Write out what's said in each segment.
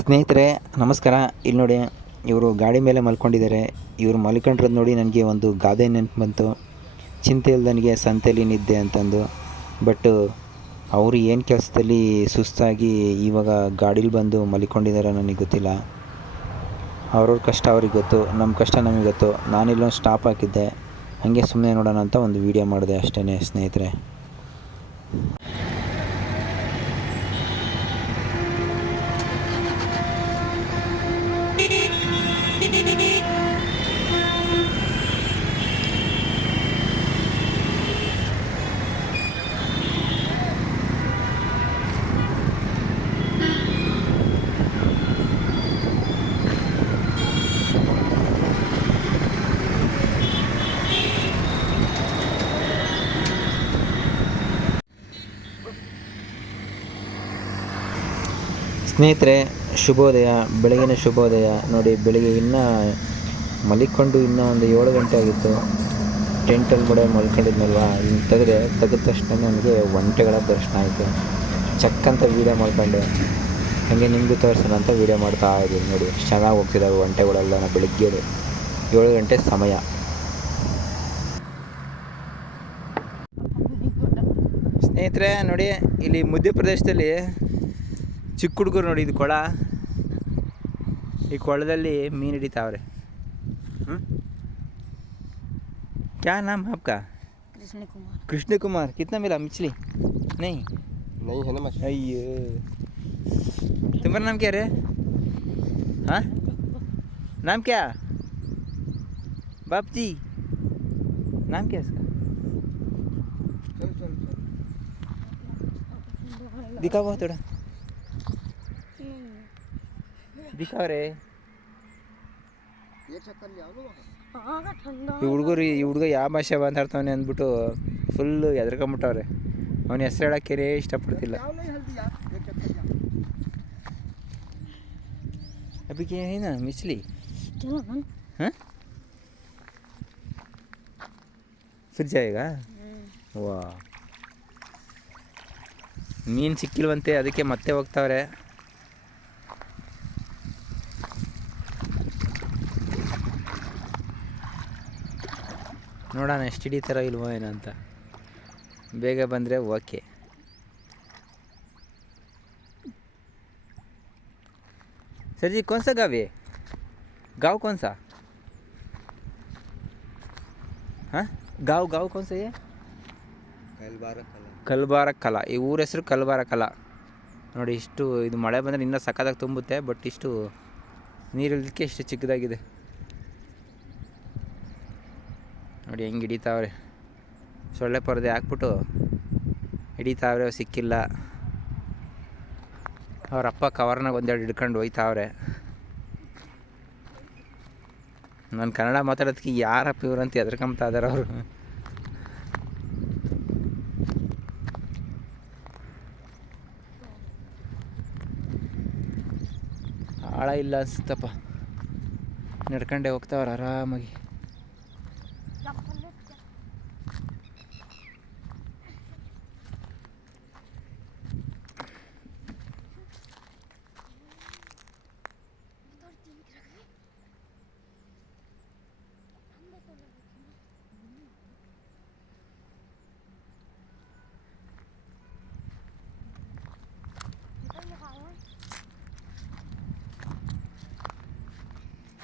ಸ್ನೇಹಿತರೆ, ನಮಸ್ಕಾರ. ಇಲ್ಲಿ ನೋಡಿ, ಇವರು ಗಾಡಿ ಮೇಲೆ ಮಲ್ಕೊಂಡಿದ್ದಾರೆ. ಇವರು ಮಲ್ಕೊಂಡಿರೋದು ನೋಡಿ ನನಗೆ ಒಂದು ಗಾದೆ ನೆನಪು ಬಂತು. ಚಿಂತೆ ಇಲ್ದನಿಗೆ ಸಂತೆಲಿ ನಿದ್ದೆ ಅಂತಂದು. ಬಟ್ ಅವರು ಏನು ಕೆಲಸದಲ್ಲಿ ಸುಸ್ತಾಗಿ ಇವಾಗ ಗಾಡೀಲಿ ಬಂದು ಮಲ್ಕೊಂಡಿದ್ದಾರೆ ನನಗೆ ಗೊತ್ತಿಲ್ಲ. ಅವ್ರವ್ರ ಕಷ್ಟ ಅವ್ರಿಗೆ ಗೊತ್ತು ನಮ್ಮ ಕಷ್ಟ ನಮಗೆ ಗೊತ್ತು. ನಾನಿಲ್ಲೊಂದು ಸ್ಟಾಪ್ ಹಾಕಿದ್ದೆ. ಹಾಗೆ ಸುಮ್ಮನೆ ನೋಡೋಣ ಅಂತ ಒಂದು ವೀಡಿಯೋ ಮಾಡಿದೆ ಅಷ್ಟೇ ಸ್ನೇಹಿತರೆ. ಸ್ನೇಹಿತರೆ, ಶುಭೋದಯ, ಬೆಳಗಿನ ಶುಭೋದಯ. ನೋಡಿ, ಬೆಳಿಗ್ಗೆ ಇನ್ನೂ ಮಲಿಕೊಂಡು ಇನ್ನೂ ಒಂದು ಏಳು ಗಂಟೆ ಆಗಿತ್ತು. ಟೆಂಟಲ್ಲಿ ಕೂಡ ಮಲ್ಕೊಂಡಿದ್ನಲ್ವ? ಇನ್ನು ತೆಗೆದೆ, ತೆಗೆದ ತಕ್ಷಣ ನನಗೆ ಒಂಟೆಗಳ ದರ್ಶನ ಆಯಿತು. ಚಕ್ಕಂತ ವೀಡಿಯೋ ಮಾಡ್ಕೊಂಡೆ. ಹಾಗೆ ನಿಮಗೆ ತೋರಿಸೋಣ ಅಂತ ವೀಡಿಯೋ ಮಾಡ್ತಾ ಇದ್ದೀನಿ. ನೋಡಿ, ಚೆನ್ನಾಗಿ ಹೋಗ್ತಿದ್ದಾವೆ ಒಂಟೆಗಳೆಲ್ಲ ಬೆಳಿಗ್ಗೆ ಏಳು ಗಂಟೆ ಸಮಯ. ಸ್ನೇಹಿತರೆ, ನೋಡಿ, ಇಲ್ಲಿ ಮಧ್ಯಪ್ರದೇಶದಲ್ಲಿ ಚಿಕ್ಕ ಹುಡುಗರು ನೋಡಿ ಇದು ಕೊಳ ಈ ಕೊಳದಲ್ಲಿ ಮೀನು ಹಿಡಿತಾವ್ರೆ ಹ್ಮ್? क्या नाम है आपका कृष्ण कुमार कृष्ण कुमार कितना मिला मछली नहीं नहीं है ना मछली अयो तुम्हारा नाम क्या रे हाँ नाम क्या बाप जी नाम क्या है इसका चल चल चल दिखाओ बहुत थोड़ा ಈ ಹುಡುಗರು ಈ ಹುಡುಗ ಯಾವ ಭಾಷೆ ಮಾತಾಡ್ತಾವನೆ ಅಂದ್ಬಿಟ್ಟು ಫುಲ್ಲು ಎದ್ರಕೊಂಬಿಟ್ಟವ್ರೆ. ಅವನ ಹೆಸರು ಹೇಳೋಕ್ಕೇನೇ ಇಷ್ಟಪಡ್ತಿಲ್ಲ. ಅದಕ್ಕೆ ಏನ ಮಿಸ್ಲಿ? ಹಾಂ? ಫ್ರಿಜ್ ಈಗ? ವಾ ಮೀನು ಸಿಕ್ಕಿಲ್ವಂತೆ ಅದಕ್ಕೆ ಮತ್ತೆ ಹೋಗ್ತಾವ್ರೆ. ನೋಡೋಣ ಎಷ್ಟು ಹಿಡಿತಾರೋ ಇಲ್ವೋ ಏನೋ ಅಂತ ಬೇಗ ಬಂದರೆ ಓಕೆ सर जी कौन सा गाँव है गाँव कौन सा हाँ गाँव गाँव कौन सा है कल बारह कल ಕಲ್ಬಾರ ಕಲ ಈ ಊರ ಹೆಸರು ಕಲ್ಬಾರ ಕಲ ನೋಡಿ ಇಷ್ಟು ಇದು ಮಳೆ ಬಂದರೆ ಇನ್ನೂ ಸಕ್ಕದಾಗಿ ತುಂಬುತ್ತೆ ಬಟ್ ಇಷ್ಟು ನೀರಿಲ್ಲದಕ್ಕೆ ಇಷ್ಟು ಚಿಕ್ಕದಾಗಿದೆ ನೋಡಿ, ಹೆಂಗೆ ಹಿಡಿತಾವ್ರೆ. ಸೊಳ್ಳೆ ಪರದೆ ಹಾಕ್ಬಿಟ್ಟು ಹಿಡಿತಾವ್ರೆ ಸಿಕ್ಕಿಲ್ಲ. ಅವರಪ್ಪ ಕವರ್ನಾಗ ಒಂದೆರಡು ಹಿಡ್ಕೊಂಡು ಹೋಯ್ತಾವ್ರೆ. ನಾನು ಕನ್ನಡ ಮಾತಾಡೋದಕ್ಕೆ ಯಾರಪ್ಪ ಇವ್ರಂತ ಅಂತ ಎದ್ರಕೊಂಬ್ತಾ ಇದಾರೆ ಅವರು? ಆಳ ಇಲ್ಲ ಅನ್ಸುತ್ತಪ್ಪ. ನಡ್ಕೊಂಡೆ ಹೋಗ್ತಾವ್ರೆ ಆರಾಮಾಗಿ.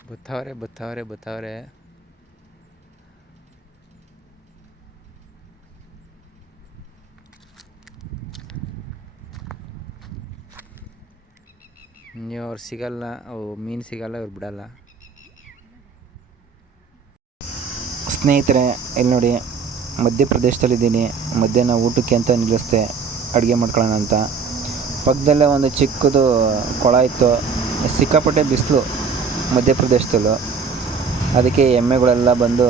ಬತ್ತವ್ರೆ ಬತ್ತವ್ರೆ ಬತ್ತವ್ರೆ. ನೀವು ಅವ್ರು ಸಿಗಲ್ಲ, ಅವು ಮೀನು ಸಿಗಲ್ಲ, ಇವ್ರು ಬಿಡಲ್ಲ. ಸ್ನೇಹಿತರೆ ಇಲ್ಲಿ ನೋಡಿ, ಮಧ್ಯಪ್ರದೇಶದಲ್ಲಿದ್ದೀನಿ. ಮಧ್ಯಾಹ್ನ ಊಟಕ್ಕೆ ಅಂತ ನಿಲ್ಲಿಸ್ದೆ, ಅಡುಗೆ ಮಾಡ್ಕೊಳ್ಳೋಣ ಅಂತ. ಪಕ್ಕದಲ್ಲೇ ಒಂದು ಚಿಕ್ಕದು ಕೊಳ ಇತ್ತು. ಸಿಕ್ಕಾಪಟ್ಟೆ ಬಿಸಿಲು. ಮಧ್ಯಪ್ರದೇಶದಲ್ಲೂ. ಅದಕ್ಕೆ ಎಮ್ಮೆಗಳೆಲ್ಲ ಬಂದು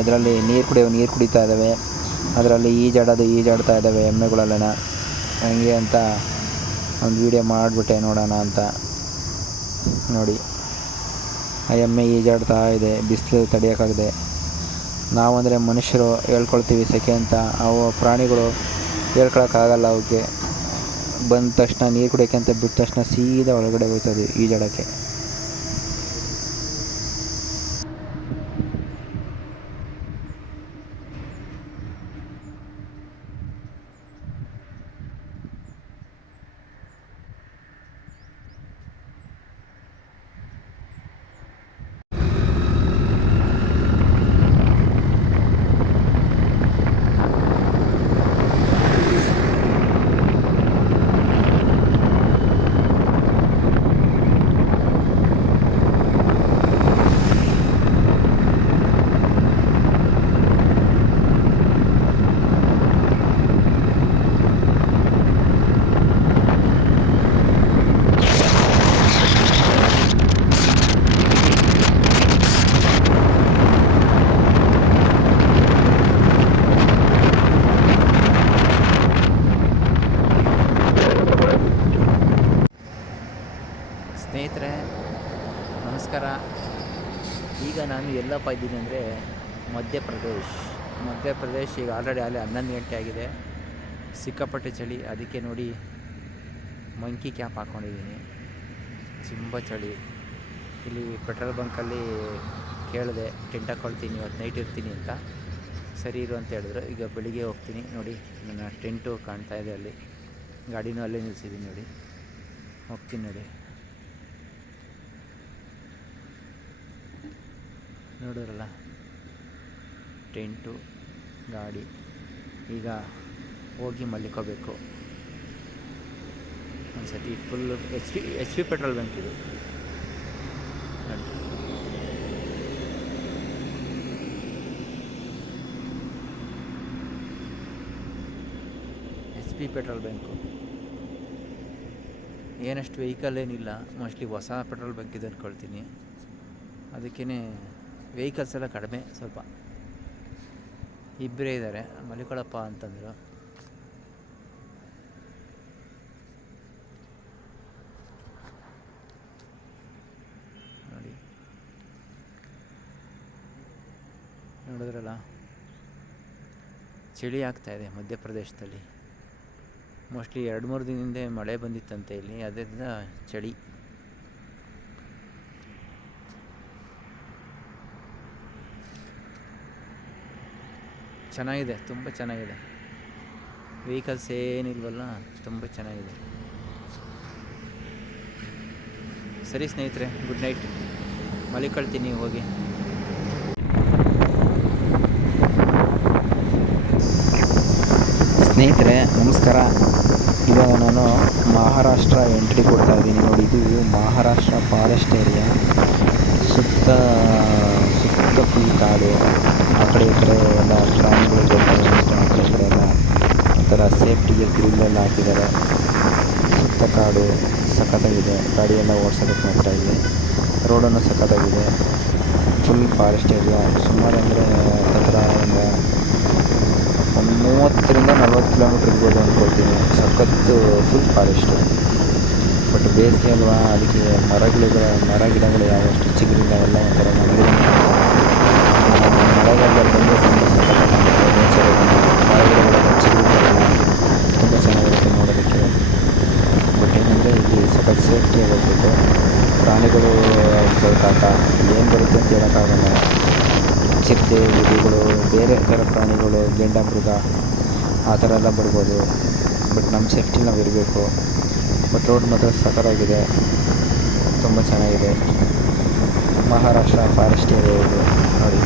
ಇದರಲ್ಲಿ ನೀರು ಕುಡಿಯೋ, ನೀರು ಕುಡಿತಾ ಇದ್ದಾವೆ. ಅದರಲ್ಲಿ ಈಜಾಡೋದು ಈಜಾಡ್ತಾ ಇದ್ದಾವೆ ಎಮ್ಮೆಗಳೆಲ್ಲ ಹಂಗೆ ಅಂತ ಒಂದು ವೀಡಿಯೋ ಮಾಡಿಬಿಟ್ಟೆ ನೋಡೋಣ ಅಂತ. ನೋಡಿ. ಆ ಎಮ್ಮೆ ಈಜಾಡ್ತಾ ಇದೆ, ಬಿಸಿಲು ತಡೆಯೋಕ್ಕಾಗದೆ. ನಾವಂದರೆ ಮನುಷ್ಯರು ಹೇಳ್ಕೊಳ್ತೀವಿ ಸೆಕೆ ಅಂತ. ಅವು ಪ್ರಾಣಿಗಳು ಹೇಳ್ಕೊಳಕ್ಕಾಗಲ್ಲ ಅವಕ್ಕೆ ಬಂದ ತಕ್ಷಣ ನೀರು ಕುಡಿಯೋಕ್ಕೆ ಅಂತ ಬಿಟ್ಟ ತಕ್ಷಣ ಸೀದಾ ಒಳಗಡೆ ಹೋಗ್ತದೆ ಈಜಾಡೋಕ್ಕೆ ಸ್ನೇಹಿತರೆ ನಮಸ್ಕಾರ ಈಗ ನಾನು ಎಲ್ಲಪ್ಪ ಇದ್ದೀನಿ ಅಂದರೆ ಮಧ್ಯಪ್ರದೇಶ್. ಮಧ್ಯಪ್ರದೇಶ್ ಈಗ ಆಲ್ರೆಡಿ ಅಲ್ಲಿ ಹನ್ನೊಂದು ಗಂಟೆ ಆಗಿದೆ. ಸಿಕ್ಕಾಪಟ್ಟೆ ಚಳಿ. ಅದಕ್ಕೆ ನೋಡಿ ಮಂಕಿ ಕ್ಯಾಪ್ ಹಾಕ್ಕೊಂಡಿದ್ದೀನಿ ತುಂಬ ಚಳಿ. ಇಲ್ಲಿ ಪೆಟ್ರೋಲ್ ಬಂಕಲ್ಲಿ ಕೇಳಿದೆ ಟೆಂಟ್ ಹಾಕ್ಕೊಳ್ತೀನಿ ಇವತ್ತು ನೈಟ್ ಇರ್ತೀನಿ ಅಂತ. ಸರಿ ಇರು ಅಂತ ಹೇಳಿದ್ರು. ಈಗ ಬೆಳಿಗ್ಗೆ ಹೋಗ್ತೀನಿ. ನೋಡಿ, ನನ್ನ ಟೆಂಟು ಕಾಣ್ತಾ ಇದೆ ಅಲ್ಲಿ. ಗಾಡಿನೂ ಅಲ್ಲೇ ನಿಲ್ಲಿಸಿದ್ದೀನಿ ನೋಡಿ. ಹೋಗ್ತೀನಿ ನೋಡಿ. ನೋಡೋರಲ್ಲ ಟೆಂಟು, ಗಾಡಿ, ಈಗ ಹೋಗಿ ಮಲ್ಕೋಬೇಕು. ಒಂದು ಸತಿ full H P H P petrol bunk ಇದು ಎಚ್ ಪಿ ಪೆಟ್ರೋಲ್ ಬ್ಯಾಂಕು ಏನಷ್ಟು ವೆಹಿಕಲ್ ಏನಿಲ್ಲ ಮೋಸ್ಟ್ಲಿ ಹೊಸ ಪೆಟ್ರೋಲ್ ಬಂಕ್ ಇದೆ ಅಂದ್ಕೊಳ್ತೀನಿ ಅದಕ್ಕೇ ವೆಹಿಕಲ್ಸ್ ಎಲ್ಲ ಕಡಿಮೆ ಸ್ವಲ್ಪ. ಇಬ್ಬರೇ ಇದ್ದಾರೆ ಮಲಿಕೊಳಪ್ಪ ಅಂತಂದರು. ನೋಡಿ. ನೋಡಿದ್ರಲ್ಲ? ಚಳಿ ಆಗ್ತಾಯಿದೆ ಮಧ್ಯಪ್ರದೇಶದಲ್ಲಿ. ಮೋಸ್ಟ್ಲಿ ಎರಡು ಮೂರು ದಿನದಿಂದ ಮಳೆ ಬಂದಿತ್ತಂತೆ ಇಲ್ಲಿ ಅದರಿಂದ ಚಳಿ. ಚೆನ್ನಾಗಿದೆ, ತುಂಬ ಚೆನ್ನಾಗಿದೆ. ವೆಹಿಕಲ್ಸ್ ಏನಿಲ್ವಲ್ಲ, ತುಂಬ ಚೆನ್ನಾಗಿದೆ. ಸರಿ ಸ್ನೇಹಿತರೆ ಗುಡ್ ನೈಟ್ ಮಲಿಕೊಳ್ತೀನಿ ಹೋಗಿ. ಸ್ನೇಹಿತರೆ, ನಮಸ್ಕಾರ. ಇವಾಗ ನಾನು ಮಹಾರಾಷ್ಟ್ರ ಎಂಟ್ರಿ ಕೊಡ್ತಾ ಇದ್ದೀನಿ. ನೋಡಿ, ಇದು ಮಹಾರಾಷ್ಟ್ರ ಫಾರೆಸ್ಟ್ ಏರಿಯಾ ಸುತ್ತ ಸುತ್ತ ಫುಲ್ ಕಾಡು, ಆ ಕಡೆ ಈ ಕಡೆ ಎಲ್ಲ ಪ್ರಾಣಿಗಳು ಬರ್ತಾರೆ ಆ ಕಡೆ ಈ ಕಡೆ ಎಲ್ಲ. ಒಂಥರ ಸೇಫ್ಟಿಗೆ ಗ್ರಿಲ್ಲೆಲ್ಲ ಹಾಕಿದ್ದಾರೆ ಸುತ್ತ ಕಾಡು ಸಖತ್ತಾಗಿದೆ. ಗಾಡಿಯೆಲ್ಲ ಓಡಿಸೋದಕ್ಕೆ ಮಾತ್ರ ಇಲ್ಲಿ ರೋಡನ್ನು ಸಖತ್ತಾಗಿದೆ. ಫುಲ್ ಫಾರೆಸ್ಟ್ ಏರಿಯಾ ಸುಮಾರು ಅಂದರೆ ಹತ್ರ ಒಂದು ಒಂದು ಮೂವತ್ತರಿಂದ ನಲ್ವತ್ತು ಕಿಲೋಮೀಟ್ರ್ ಇರ್ಬೋದು ಅಂದ್ಕೊಳ್ತೀನಿ ಸಖತ್ತು ಫುಲ್ ಫಾರೆಸ್ಟು ಬಟ್ ಬೇಸಿಗೆ ಅಲ್ವಾ, ಅದಕ್ಕೆ ಮರಗಳಿಗೆ ಮರ ಗಿಡಗಳು ಯಾವಷ್ಟು ಚಿಗುರಿಲ್ಲ, ಎಲ್ಲ ಒಂಥರ ನನಗೆ ಮಳೆಗಾಲದಲ್ಲಿ ಬಂದರೆ ತುಂಬ ಸಖತ್ತಾಗಿರುತ್ತೆ ನೇಚರ್ ಮರ ಗಿಡಗಳೆಲ್ಲ ಚಿಗುರಿಲ್ಲ ತುಂಬ ಚೆನ್ನಾಗಿರುತ್ತೆ ನೋಡೋದಕ್ಕೆ ಬಟ್ ಏನಂದರೆ ಇಲ್ಲಿ ಸಖತ್ ಸೇಫ್ಟಿಯಾಗಿ ಹೋಗ್ಬೇಕು ಪ್ರಾಣಿಗಳು ಕಾಟ ಏನು ಬರುತ್ತೆ ಅಂತ ಹೇಳೋಕ್ಕಾಗಲ್ಲ ಚಿರತೆ ಹುಲಿಗಳು ಬೇರೆ ಥರ ಪ್ರಾಣಿಗಳು ಗೆಂಡ ಮೃಗ ಆ ಥರ ಎಲ್ಲ ಬರ್ಬೋದು. ಬಟ್ ನಮ್ಮ ಸೇಫ್ಟಿ ನಾವು ಇರಬೇಕು. ಬಟ್ ರೋಡ್ ಮಾತ್ರ ಸಖತ್ತಾಗಿದೆ ತುಂಬ ಚೆನ್ನಾಗಿದೆ. ಮಹಾರಾಷ್ಟ್ರ ಫಾರೆಸ್ಟ್ ಏರಿಯಾ ಇದು ನೋಡಿ.